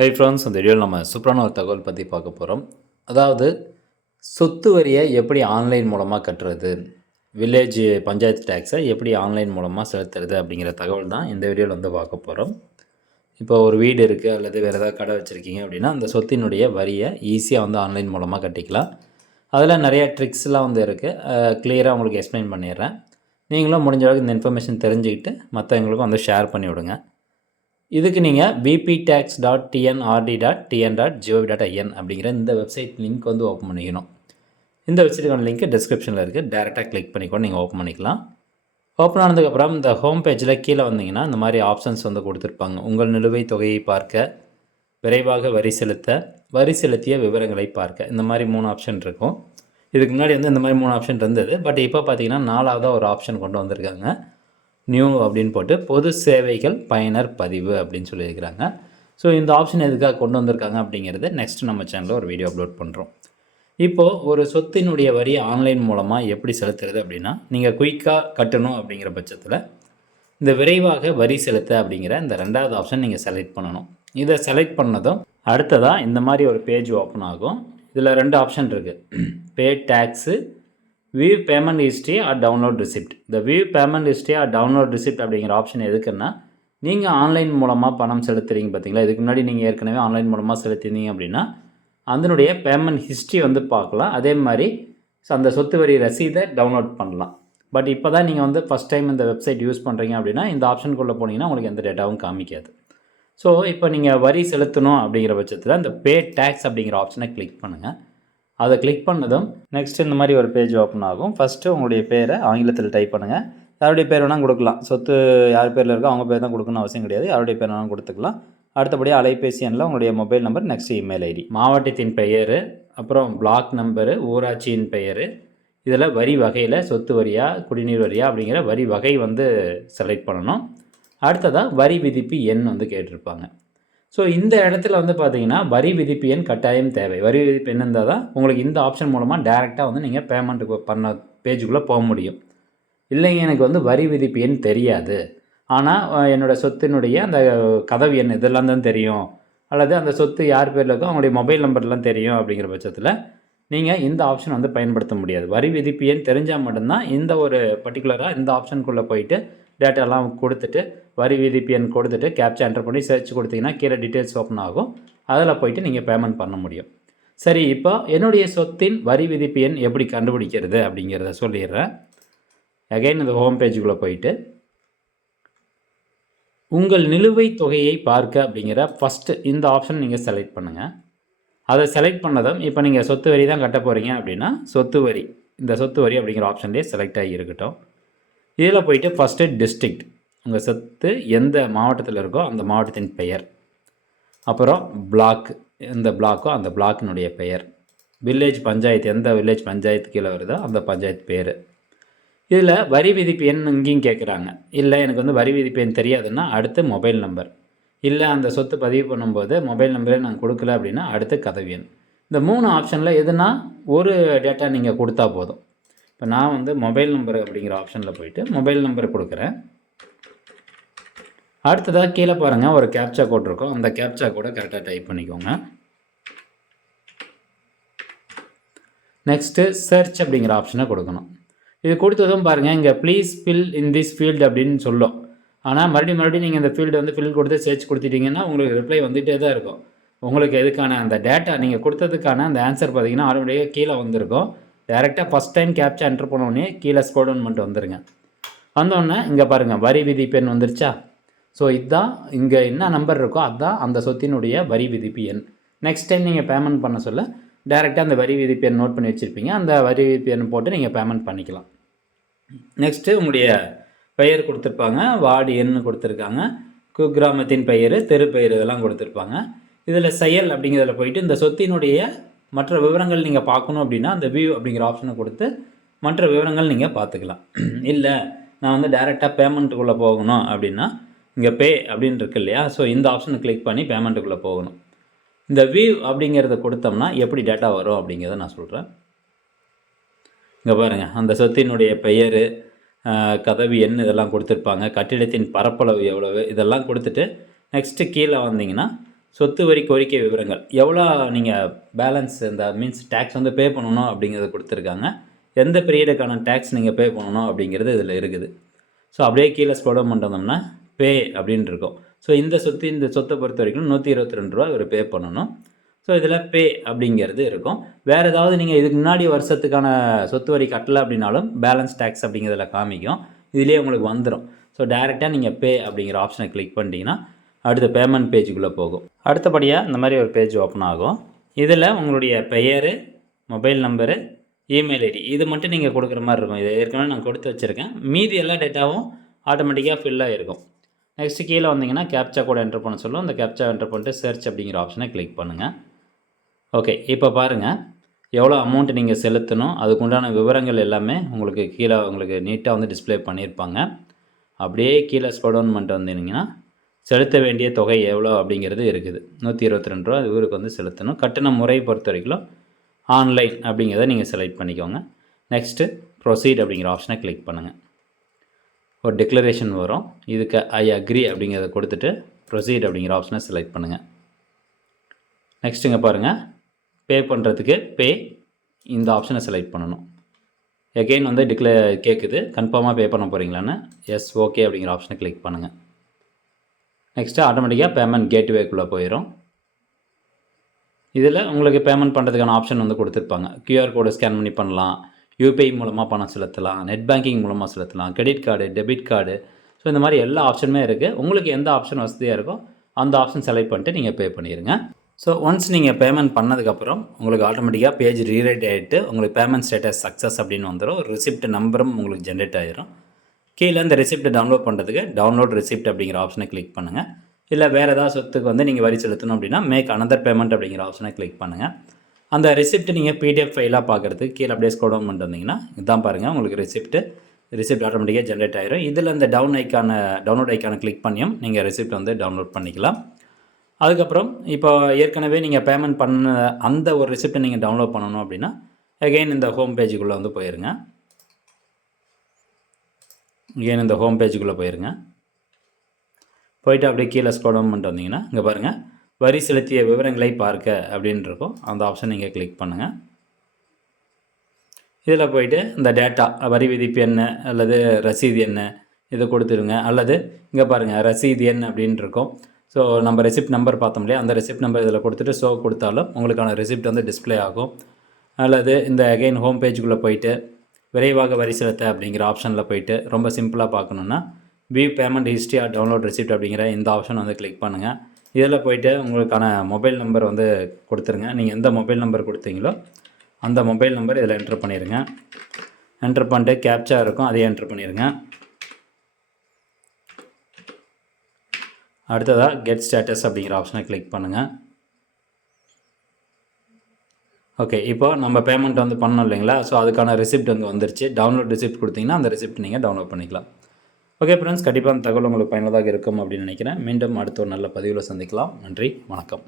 Hi friends, இந்த வீடியோவில் நம்ம சூப்பரான ஒரு தகவல் பற்றி பார்க்க போகிறோம். அதாவது சொத்து வரியை எப்படி ஆன்லைன் மூலமாக கட்டுறது, வில்லேஜ் பஞ்சாயத்து டேக்ஸை எப்படி ஆன்லைன் மூலமாக செலுத்துறது அப்படிங்கிற தகவல் தான் இந்த வீடியோவில் வந்து பார்க்க போகிறோம். இப்போ ஒரு வீடு இருக்குது அல்லது வேறு ஏதாவது கடை வச்சுருக்கீங்க அப்படின்னா அந்த சொத்தினுடைய வரியை ஈஸியாக வந்து ஆன்லைன் மூலமாக கட்டிக்கலாம். அதில் நிறையா ட்ரிக்ஸ்லாம் வந்து இருக்குது. கிளியராக உங்களுக்கு எக்ஸ்பிளைன் பண்ணிடுறேன். நீங்களும் முடிஞ்ச அளவுக்கு இந்த இன்ஃபர்மேஷன் தெரிஞ்சுக்கிட்டு மற்றவங்களுக்கும் வந்து ஷேர் பண்ணி விடுங்க. இதுக்கு நீங்கள் bptax.tnrd.tn.gov.in அப்படிங்கிற இந்த வெப்சைட் லிங்க் வந்து ஓப்பன் பண்ணிக்கணும். இந்த வெப்சைட்டுக்கான லிங்க் டிஸ்கிரிப்ஷனில் இருக்குது. டேரெக்டாக கிளிக் பண்ணி கூட நீங்கள் ஓப்பன் பண்ணிக்கலாம். ஓப்பன் ஆனதுக்கப்புறம் இந்த ஹோம் பேஜில் கீழே வந்தீங்கன்னா இந்த மாதிரி ஆப்ஷன்ஸ் வந்து கொடுத்துருப்பாங்க. உங்கள் நிலுவைத் தொகையை பார்க்க, விரைவாக வரி செலுத்த, வரி செலுத்திய விவரங்களை பார்க்க, இந்த மாதிரி 3 ஆப்ஷன் இருக்கும். இதுக்கு முன்னாடி வந்து இந்த மாதிரி 3 ஆப்ஷன் இருந்தது. பட் இப்போ பார்த்தீங்கன்னா 4வதாக ஒரு ஆப்ஷன் கொண்டு வந்திருக்காங்க. நியூ அப்படின்னு போட்டு பொது சேவைகள் பயனர் பதிவு அப்படின்னு சொல்லியிருக்கிறாங்க. ஸோ இந்த ஆப்ஷன் எதுக்காக கொண்டு வந்திருக்காங்க அப்படிங்கிறது நெக்ஸ்ட் நம்ம சேனலில் ஒரு வீடியோ அப்லோட் பண்ணுறோம். இப்போது ஒரு சொத்தினுடைய வரியை ஆன்லைன் மூலமாக எப்படி செலுத்துறது அப்படின்னா, நீங்கள் குயிக்காக கட்டணும் அப்படிங்கிற பட்சத்தில் இந்த விரைவாக வரி செலுத்த அப்படிங்கிற இந்த 2வது ஆப்ஷன் நீங்கள் செலக்ட் பண்ணணும். இதை செலக்ட் பண்ணதும் அடுத்ததாக இந்த மாதிரி ஒரு பேஜ் ஓப்பன் ஆகும். இதில் 2 ஆப்ஷன் இருக்குது. Pay tax, view payment history or download receipt. இந்த view payment history or download receipt அப்படிங்கிற ஆப்ஷன் எதுக்குன்னா, நீங்கள் ஆன்லைன் மூலமாக பணம் செலுத்துறீங்க பார்த்தீங்களா, இதுக்கு முன்னாடி நீங்கள் ஏற்கனவே ஆன்லைன் மூலமாக செலுத்தினீங்க அப்படின்னா அதனுடைய பேமெண்ட் ஹிஸ்ட்ரி வந்து பார்க்கலாம். அதே மாதிரி அந்த சொத்து வரி ரசீதை டவுன்லோட் பண்ணலாம். பட் இப்போ தான் நீங்கள் வந்து ஃபஸ்ட் டைம் இந்த வெப்சைட் யூஸ் பண்ணுறீங்க அப்படின்னா இந்த ஆப்ஷனுக்குள்ளே போனீங்கன்னா உங்களுக்கு எந்த டேட்டாவும் காமிக்காது. ஸோ இப்போ நீங்கள் வரி செலுத்தணும் அப்படிங்கிற பட்சத்தில் இந்த பே டேக்ஸ் அப்படிங்கிற ஆப்ஷனை கிளிக் பண்ணுங்கள். அதை கிளிக் பண்ணதும் நெக்ஸ்ட் இந்த மாதிரி ஒரு பேஜ் ஓப்பன் ஆகும். ஃபஸ்ட்டு உங்களுடைய பேரை ஆங்கிலத்தில் டைப் பண்ணுங்கள். யாருடைய பேர் வேணால் கொடுக்கலாம். சொத்து யார் பேரில் இருக்கோ அவங்க பேர் தான் கொடுக்கணும்னு அவசியம் கிடையாது. யாருடைய பேர் வேணாலும் கொடுத்துக்கலாம். அடுத்தபடியாக அலைபேசி எண்ணில் உங்களுடைய mobile number, next email ID, மாவட்டத்தின் பெயர், அப்புறம் பிளாக் நம்பரு, ஊராட்சியின் பெயர், இதில் வரி வகையில் சொத்து வரியா குடிநீர் வரியா அப்படிங்கிற வரி வகை வந்து செலக்ட் பண்ணணும். அடுத்ததாக வரி விதிப்பு எண் வந்து கேட்டிருப்பாங்க. ஸோ இந்த இடத்துல வந்து பார்த்தீங்கன்னா வரி விதிப்பு எண் கட்டாயம் தேவை. வரி விதிப்பு எண் இருந்தால் தான் உங்களுக்கு இந்த ஆப்ஷன் மூலமாக டேரெக்டாக வந்து நீங்கள் பேமெண்ட்டுக்கு பண்ண பேஜுக்குள்ளே போக முடியும். இல்லைங்க எனக்கு வந்து வரி விதிப்பு எண் தெரியாது, ஆனால் என்னோடய சொத்தினுடைய அந்த கதவு எண் இதெல்லாம் தான் தெரியும், அல்லது அந்த சொத்து யார் பேரில் இருக்கோ அவங்களுடைய மொபைல் நம்பர்லாம் தெரியும் அப்படிங்கிற பட்சத்தில் நீங்கள் இந்த ஆப்ஷன் வந்து பயன்படுத்த முடியாது. வரி விதிப்பு எண் தெரிஞ்சால் மட்டும்தான் இந்த ஒரு பர்டிகுலராக இந்த ஆப்ஷனுக்குள்ளே போயிட்டு டேட்டாலாம் கொடுத்துட்டு வரி விதிப்பு எண் கொடுத்துட்டு கேப்சா என்டர் பண்ணி சர்ச் கொடுத்தீங்கன்னா கீழே டீட்டெயில்ஸ் ஓப்பன் ஆகும். அதில் போயிட்டு நீங்கள் பேமெண்ட் பண்ண முடியும். சரி, இப்போ என்னுடைய சொத்தின் வரி விதிப்பு எண் எப்படி கண்டுபிடிக்கிறது அப்படிங்கிறத சொல்லிடுறேன். அகைன் இந்த ஹோம் பேஜுக்குள்ளே போயிட்டு உங்கள் நிலுவைத் தொகையை பார்க்க அப்படிங்கிற ஃபஸ்ட்டு இந்த ஆப்ஷன் நீங்கள் செலக்ட் பண்ணுங்கள். அதை செலக்ட் பண்ணதும் இப்போ நீங்கள் சொத்து வரி தான் கட்ட போகிறீங்க அப்படின்னா சொத்து வரி, இந்த சொத்து வரி அப்படிங்கிற ஆப்ஷன்லேயே செலக்ட் ஆகி இருக்கட்டும். இதில் போயிட்டு ஃபஸ்ட்டு டிஸ்ட்ரிக்ட், உங்கள் சொத்து எந்த மாவட்டத்தில் இருக்கோ அந்த மாவட்டத்தின் பெயர், அப்புறம் பிளாக், எந்த பிளாக்கோ அந்த பிளாக்கினுடைய பெயர், வில்லேஜ் பஞ்சாயத்து, எந்த வில்லேஜ் பஞ்சாயத்து கீழே வருதோ அந்த பஞ்சாயத்து பேர். இதில் வரி விதிப்பு எண் இங்கேயும் கேட்குறாங்க. இல்லை எனக்கு வந்து வரி விதிப்பு எண் தெரியாதுன்னா அடுத்து மொபைல் நம்பர், இல்லை அந்த சொத்து பதிவு பண்ணும்போது மொபைல் நம்பரே நான் கொடுக்கல அப்படின்னா அடுத்து கதவு எண். இந்த 3 ஆப்ஷனில் எதுனா ஒரு டேட்டா நீங்கள் கொடுத்தா போதும். இப்போ நான் வந்து மொபைல் நம்பர் அப்படிங்கிற ஆப்ஷனில் போயிட்டு மொபைல் நம்பர் கொடுக்குறேன். அடுத்ததாக கீழே பாருங்கள் ஒரு கேப்சா கோட் இருக்கும். அந்த கேப்சா கோடை கரெக்டாக டைப் பண்ணிக்கோங்க. நெக்ஸ்ட்டு சர்ச் அப்படிங்கிற ஆப்ஷனை கொடுக்கணும். இது கொடுத்ததும் பாருங்கள் இங்கே please fill in this field அப்படின்னு சொல்லும். ஆனால் மறுபடியும் நீங்கள் இந்த ஃபீல்டு வந்து ஃபில் கொடுத்து சர்ச் கொடுத்துட்டிங்கன்னா உங்களுக்கு ரிப்ளை வந்துகிட்டே தான் இருக்கும். உங்களுக்கு எதுக்கான அந்த டேட்டா நீங்கள் கொடுத்ததுக்கான அந்த ஆன்சர் பார்த்தீங்கன்னா ஆட்டோமேட்டிக்காக கீழே வந்திருக்கும். டேரெக்டாக ஃபஸ்ட் டைம் கேப்சா என்டர் பண்ணோடனே கீழே ஸ்க்ரோல் டவுன் பண்ணிட்டு வந்துடுங்க. வந்தோடனே இங்கே பாருங்கள் வரி விதிப்பு எண் வந்துருச்சா. ஸோ இதுதான் இங்கே என்ன நம்பர் இருக்கோ அதுதான் அந்த சொத்தினுடைய வரி விதிப்பு எண். நெக்ஸ்ட் டைம் நீங்கள் பேமெண்ட் பண்ண சொல்ல டேரெக்டாக அந்த வரி விதிப்பு எண் நோட் பண்ணி வச்சுருப்பீங்க. அந்த வரி விதிப்பு எண் போட்டு நீங்கள் பேமெண்ட் பண்ணிக்கலாம். நெக்ஸ்ட்டு உங்களுடைய பெயர் கொடுத்துருப்பாங்க, வார்டு எண் கொடுத்துருக்காங்க, குக்கிராமத்தின் பெயர், தெரு பெயர் இதெல்லாம் கொடுத்துருப்பாங்க. இதில் செயல் அப்படிங்கிறதுல போயிட்டு இந்த சொத்தினுடைய மற்ற விவரங்கள் நீங்கள் பார்க்கணும் அப்படின்னா அந்த வியூ அப்படிங்கிற ஆப்ஷனை கொடுத்து மற்ற விவரங்கள் நீங்கள் பார்த்துக்கலாம். இல்லை நான் வந்து டேரெக்டாக பேமெண்ட்டுக்குள்ளே போகணும் அப்படின்னா இங்கே பே அப்படின்னு இருக்கு இல்லையா, ஸோ இந்த ஆப்ஷனை கிளிக் பண்ணி பேமெண்ட்டுக்குள்ளே போகணும். இந்த வியூ அப்படிங்கிறத கொடுத்தோம்னா எப்படி டேட்டா வரும் அப்படிங்கிறத நான் சொல்கிறேன். இங்கே பாருங்கள் அந்த சொத்தினுடைய பெயர், கதவு எண் இதெல்லாம் கொடுத்துருப்பாங்க, கட்டிடத்தின் பரப்பளவு எவ்வளவு இதெல்லாம் கொடுத்துட்டு நெக்ஸ்ட்டு கீழே வந்தீங்கன்னா சொத்து வரி கோரிக்கை விவரங்கள் எவ்வளோ நீங்கள் பேலன்ஸ் இந்த மீன்ஸ் டேக்ஸ் வந்து பே பண்ணணும் அப்படிங்கிறத கொடுத்துருக்காங்க. எந்த பீரியடுக்கான டேக்ஸ் நீங்கள் பே பண்ணணும் அப்படிங்கிறது இதில் இருக்குது. ஸோ அப்படியே கீழே ஸ்க்ரோல் டவுன் பண்ணிட்டு வந்தோம்னா பே அப்படின்னு இருக்கும். ஸோ இந்த சொத்தை பொறுத்த வரைக்கும் ரூ. 122 இவர் பே பண்ணணும். ஸோ இதில் பே அப்படிங்கிறது இருக்கும். வேறு ஏதாவது நீங்கள் இதுக்கு முன்னாடி வருஷத்துக்கான சொத்து வரி கட்டலை அப்படின்னாலும் பேலன்ஸ் டேக்ஸ் அப்படிங்கிறதுல காமிக்கும். இதுலேயே உங்களுக்கு வந்துடும். ஸோ டேரெக்டாக நீங்கள் பே அப்படிங்கிற ஆப்ஷனை கிளிக் பண்ணிட்டீங்கன்னா அடுத்த பேமெண்ட் பேஜுக்குள்ளே போகும். அடுத்தபடியாக இந்த மாதிரி ஒரு பேஜ் ஓப்பன் ஆகும். இதில் உங்களுடைய பெயர், மொபைல் நம்பரு, இமெயில் ஐடி இது மட்டும் நீங்கள் கொடுக்குற மாதிரி இருக்கும். இதை ஏற்கனவே நான் கொடுத்து வச்சுருக்கேன். மீதி எல்லா டேட்டாவும் ஆட்டோமேட்டிக்காக ஃபில்லாக இருக்கும். நெக்ஸ்ட்டு கீழே வந்தீங்கன்னா கேப்ச்சா கோட் என்டர் பண்ண சொல்லும். அந்த கேப்ச்சா என்டர் பண்ணிட்டு சர்ச் அப்படிங்கிற ஆப்ஷனை கிளிக் பண்ணுங்கள். ஓகே, இப்போ பாருங்கள் எவ்வளோ அமௌண்ட் நீங்கள் செலுத்தணும் அதுக்குண்டான விவரங்கள் எல்லாமே உங்களுக்கு கீழே உங்களுக்கு நீட்டாக வந்து டிஸ்பிளே பண்ணியிருப்பாங்க. அப்படியே கீழே ஸ்க்ரோல் டவுன் பண்ணிட்டு வந்தீங்கன்னா செலுத்த வேண்டிய தொகை எவ்வளோ அப்படிங்கிறது இருக்குது. ரூ. 122 இவருக்கு வந்து செலுத்தணும். கட்டண முறை பொறுத்த வரைக்கும் ஆன்லைன் அப்படிங்கிறத நீங்கள் செலக்ட் பண்ணிக்கோங்க. நெக்ஸ்ட்டு ப்ரொசீட் அப்படிங்கிற ஆப்ஷனை கிளிக் பண்ணுங்கள். ஒரு டிக்ளரேஷன் வரும். இதுக்கு ஐ அக்ரி அப்படிங்கிறத கொடுத்துட்டு ப்ரொசீட் அப்படிங்கிற ஆப்ஷனை செலக்ட் பண்ணுங்கள். நெக்ஸ்ட்டுங்க பாருங்கள், பே பண்ணுறதுக்கு பே இந்த ஆப்ஷனை செலக்ட் பண்ணணும். எகெயின் வந்து கேட்குது கன்ஃபார்மாக பே பண்ண போகிறீங்களான்னு. எஸ் ஓகே அப்படிங்கிற ஆப்ஷனை கிளிக் பண்ணுங்கள். நெக்ஸ்ட்டு ஆட்டோமேட்டிக்காக பேமெண்ட் கேட்வேக்குள்ளே போயிடும். இதில் உங்களுக்கு பேமெண்ட் பண்ணுறதுக்கான ஆப்ஷன் வந்து கொடுத்துருப்பாங்க. கியூஆர் கோடு ஸ்கேன் பண்ணி பண்ணலாம், யூபிஐ மூலமாக பணம் செலுத்தலாம், நெட் பேங்கிங் மூலமாக செலுத்தலாம், credit card, debit card. So இந்த மாதிரி எல்லா ஆப்ஷனுமே இருக்குது. உங்களுக்கு எந்த ஆப்ஷன் வசதியாக இருக்கோ அந்த ஆப்ஷன் செலக்ட் பண்ணிட்டு நீங்கள் பே பண்ணிடுங்க. ஸோ ஒன்ஸ் நீங்கள் பேமெண்ட் பண்ணதுக்கப்புறம் உங்களுக்கு ஆட்டோமேட்டிக்காக பேஜ் ரீரைட் ஆகிட்டு உங்களுக்கு பேமெண்ட் ஸ்டேட்டஸ் சக்ஸஸ் அப்படின்னு வந்துடும். ஒரு ரிசிப்ட் நம்பரும் உங்களுக்கு ஜென்ரேட் ஆகிடும். கீழே இந்த ரிசிப்ட்டை டவுன்லோட் பண்ணுறதுக்கு டவுன்லோட் ரிசிப்ட் அப்படிங்கிற ஆப்ஷனை கிளிக் பண்ணுங்கள். இல்லை வேறு ஏதாவது சொத்துக்கு வந்து நீங்கள் வரி செலுத்தணும் அப்படின்னா மேக் அனதர் பேமெண்ட் அப்படிங்கிற ஆப்ஷனை கிளிக் பண்ணுங்கள். அந்த ரிசிப்ட் நீங்கள் பிடிஎஃப் ஃபைலாக பார்க்குறதுக்கு கீழே அப்படியே ஸ்க்ரோல் டவுன் பண்ணிட்டு வந்தீங்கன்னா இதுதான் பாருங்கள் உங்களுக்கு ரிசிப்ட் ஆட்டோமேட்டிக்காக ஜென்ரேட் ஆகிடும். இதில் இந்த டவுன்லோட் ஐக்கானை கிளிக் பண்ணியும் நீங்கள் ரிசிப்ட் வந்து டவுன்லோட் பண்ணிக்கலாம். அதுக்கப்புறம் இப்போ ஏற்கனவே நீங்கள் பேமெண்ட் பண்ண அந்த ஒரு ரிசிப்ட்டை நீங்கள் டவுன்லோட் பண்ணணும் அப்படின்னா அகெயின் இந்த ஹோம் பேஜுக்குள்ளே வந்து போயிருங்க. போயிட்டு அப்படியே கீழே ஸ்க்ரோல் டவுன் பண்ணிட்டு வந்தீங்கன்னா இங்கே பாருங்கள் வரி செலுத்திய விவரங்களை பார்க்க அப்படின்னு இருக்கும். அந்த ஆப்ஷன் நீங்கள் கிளிக் பண்ணுங்கள். இதில் போயிட்டு இந்த டேட்டா வரி விதிப்பு என்ன அல்லது ரசீது என்ன இதை கொடுத்துருங்க. அல்லது இங்கே பாருங்கள் ரசீது எண் அப்படின்னு இருக்கும். ஸோ நம்ம ரெசிப்ட் நம்பர் பார்த்தோம் இல்லையா, அந்த ரெசிப்ட் நம்பர் இதில் கொடுத்துட்டு ஷோ கொடுத்தாலும் உங்களுக்கான ரெசிப்ட் வந்து டிஸ்பிளே ஆகும். அல்லது இந்த அகைன் ஹோம் பேஜுக்குள்ளே போயிட்டு விரைவாக வரி செலுத்த அப்படிங்கிற ஆப்ஷனில் போயிட்டு ரொம்ப சிம்பிளாக பார்க்கணுன்னா view payment history or download receipt அப்படிங்கிற இந்த ஆப்ஷன் வந்து கிளிக் பண்ணுங்கள். இதில் போயிட்டு உங்களுக்கான மொபைல் நம்பர் வந்து கொடுத்துருங்க. நீங்கள் எந்த மொபைல் நம்பர் கொடுத்தீங்களோ அந்த மொபைல் நம்பர் இதில் என்ட்ரு பண்ணிடுங்க. என்ட்ரு பண்ணிட்டு கேப்ச்சா இருக்கும், அதையே என்ட்ரு பண்ணிடுங்க. அடுத்ததாக கெட் ஸ்டேட்டஸ் அப்படிங்கிற ஆப்ஷனை கிளிக் பண்ணுங்கள். ஓகே, இப்போ நம்ம பேமெண்ட் வந்து பண்ணோம் இல்லைங்களா, ஸோ அதுக்கான ரெசிப்ட் வந்து வந்துருச்சு. டவுன்லோட் ரெசிப்ட் கொடுத்தீங்கன்னா அந்த ரெசிப்ட் நீங்கள் டவுன்லோட் பண்ணிக்கலாம். ஓகே ஃப்ரெண்ட்ஸ், கண்டிப்பாக அந்த தகவல் உங்களுக்கு பயனுள்ளதாக இருக்கும் அப்படின்னு நினைக்கிறேன். மீண்டும் அடுத்த ஒரு நல்ல பதிவில் சந்திக்கலாம். நன்றி, வணக்கம்.